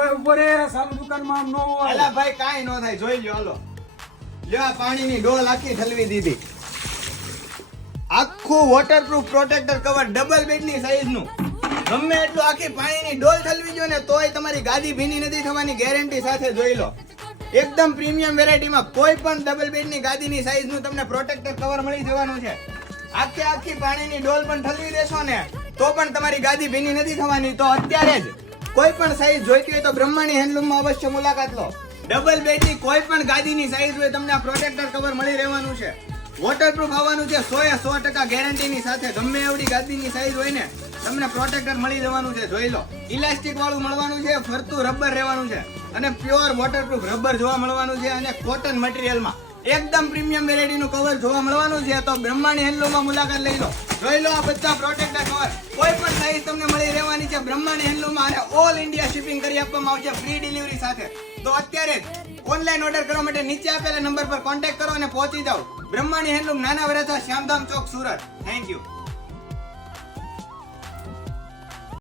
ભાઈ ઉભો રે સાલું દુકાનમાં આમ નો હોય. અલા ભાઈ કાંઈ નો થાય, જોઈ લ્યો. હાલો લ્યો, આ પાણીની ડોલ આખી ઠલવી દીધી. આખું વોટરપ્રૂફ પ્રોટેક્ટર કવર ડબલ બેડની સાઈઝનું. ગમે એટલું આખી પાણીની ડોલ ઠલવી જો ને તોય તમારી ગાદી ભીની નથી થવાની ગેરંટી સાથે જોઈ લો. એકદમ પ્રીમિયમ વેરાયટીમાં કોઈ પણ ડબલ બેડની ગાદીની સાઈઝનું તમને પ્રોટેક્ટર કવર મળી જવાનું છે. આખી પાણીની ડોલ પણ ઠલવી દેશો ને તો પણ તમારી ગાદી ભીની નથી થવાની. તો અત્યારે જ કોઈ પણ સાઈઝ જોઈતી હોય તો બ્રહ્માણી હેન્ડલૂમમાં અવશ્ય મુલાકાત લો. ડબલ બેડની કોઈ પણ ગાદીની સાઈઝ હોય તમને આ પ્રોટેક્ટર કવર મળી રહેવાનું છે. વોટરપ્રૂફ આવવાનું છે, 100% ગેરંટીની સાથે. ગમે એવડી ગાદીની સાઈઝ હોય ને તમને પ્રોટેક્ટર મળી જવાનું છે. જોઈ લો, ઇલાસ્ટિક વાળું મળવાનું છે, ફરતું રબર રહેવાનું છે અને પ્યોર વોટરપ્રૂફ રબર જોવા મળવાનું છે અને કોટન મટીરિયલમાં એકદમ પ્રીમિયમ વેરાયટીનું કવર જોવા મળવાનું છે. તો બ્રહ્માણી હેન્ડલૂમમાં મુલાકાત લઈ લો. જોઈ લો, આ બધા પ્રોટેક્ટર કવર કોઈ પણ સાઈઝ તમને મળી રહેવાની છે બ્રહ્માણી હેન્ડલૂમમાં અને ઓલ ઇન્ડિયા શિપિંગ કરી આપવામાં આવશે ફ્રી ડિલિવરી સાથે. તો અત્યારે જ ઓનલાઈન ઓર્ડર કરવા માટે નીચે આપેલા નંબર પર કોન્ટેક્ટ કરો અને પહોંચી જાઓ. Brahmani handloom, Nana Varachha, Shyamdham Chowk, Surat. Thank you.